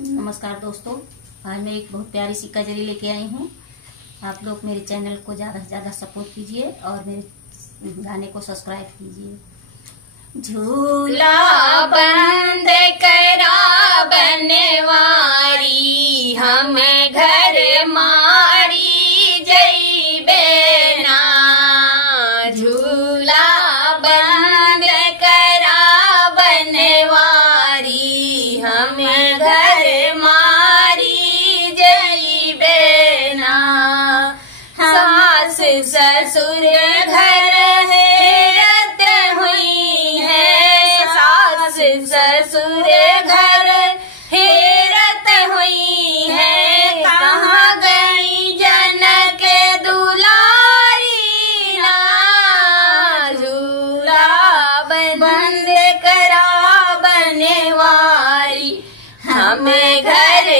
नमस्कार दोस्तों, आज मैं एक बहुत प्यारी सी कजरी लेके आई हूँ। आप लोग मेरे चैनल को ज़्यादा से ज़्यादा सपोर्ट कीजिए और मेरे गाने को सब्सक्राइब कीजिए। झूला बंद करा बनवारी, हम घर मारी जइबे ना। झूला बंद करा बनवारी, हम घर मारी जइबे ना। सास ससुर घर हेरत हुई है, सास ससुर घर हेरत हुई है। कहाँ गई जनक दुलारी ना। झूला बंद करा बनवारी, हम घर